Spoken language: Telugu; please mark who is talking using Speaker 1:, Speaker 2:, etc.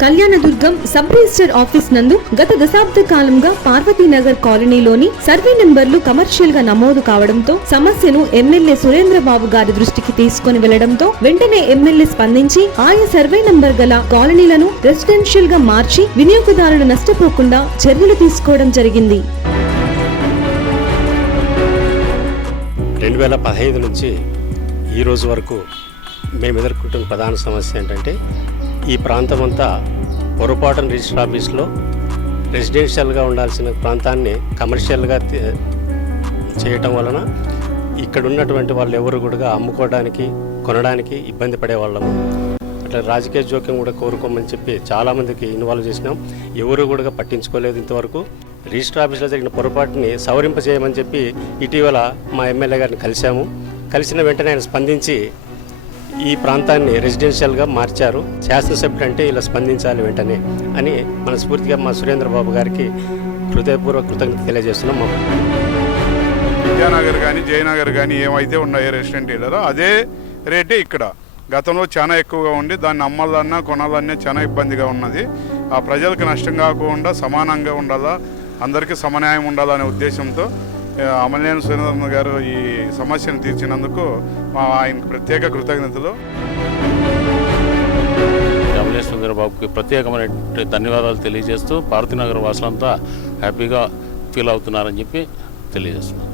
Speaker 1: కళ్యాణదుర్గం సబ్ రిజిస్టర్ ఆఫీస్ నందు గత దశాబ్ద కాలంగా పార్వతీనగర్ కాలనీలోని సర్వే నెంబర్లు కమర్షియల్గా నమోదు కావడంతో సమస్యను ఎమ్మెల్యే సురేంద్ర బాబు గారి దృష్టికి తీసుకుని వెళ్ళడంతో వెంటనే ఎమ్మెల్యే స్పందించి ఆయా సర్వే నంబర్ గల కాలనీలను రెసిడెన్షియల్గా మార్చి వినియోగదారులు నష్టపోకుండా చర్యలు తీసుకోవడం జరిగింది.
Speaker 2: రెండు వేల పదహైదు నుంచి ఈ రోజు వరకు మేము ఎదుర్కొంటున్న ప్రధాన సమస్య ఏంటంటే ఈ ప్రాంతం అంతా పొరపాటున రిజిస్టర్ ఆఫీస్లో రెసిడెన్షియల్గా ఉండాల్సిన ప్రాంతాన్ని కమర్షియల్గా చేయటం వలన ఇక్కడ ఉన్నటువంటి వాళ్ళు ఎవరు కూడా అమ్ముకోవడానికి కొనడానికి ఇబ్బంది పడేవాళ్ళము. అట్లా రాజకీయ జోక్యం కూడా కోరుకోమని చెప్పి చాలామందికి ఇన్వాల్వ్ చేసినాం. ఎవరు కూడా పట్టించుకోలేదు ఇంతవరకు. రిజిస్టర్ ఆఫీస్లో జరిగిన పొరపాటుని సవరింప చేయమని చెప్పి ఇటీవల మా ఎమ్మెల్యే గారిని కలిశాము. కలిసిన వెంటనే ఆయన స్పందించి ఈ ప్రాంతాన్ని రెసిడెన్షియల్గా మార్చారు. శాసనసభ్యులు అంటే ఇలా స్పందించాలి వెంటనే అని మనస్ఫూర్తిగా మా సురేంద్ర బాబు గారికి హృదయపూర్వక కృతజ్ఞత తెలియజేస్తున్నాం మా
Speaker 3: విద్యానగర్ కానీ జయనగర్ కానీ ఏమైతే ఉన్నాయో రెసిడెంట్ ఏరియాలో అదే రేటే ఇక్కడ. గతంలో చాలా ఎక్కువగా ఉండి దాన్ని అమ్మాలన్నా కొనాలన్నా చాలా ఇబ్బందిగా ఉన్నది. ఆ ప్రజలకు నష్టం కాకుండా సమానంగా ఉండాలా అందరికీ సమన్యాయం ఉండాలనే ఉద్దేశంతో ఆ, అమలేని గారు ఈ సమస్యను తీర్చినందుకు మా ఆయనకు ప్రత్యేక కృతజ్ఞతలు.
Speaker 4: అమలే సుందరబాబుకి ప్రత్యేకమైన ధన్యవాదాలు తెలియజేస్తూ భారతీనగర్ వాసులంతా హ్యాపీగా ఫీల్ అవుతున్నారని చెప్పి తెలియజేస్తున్నాను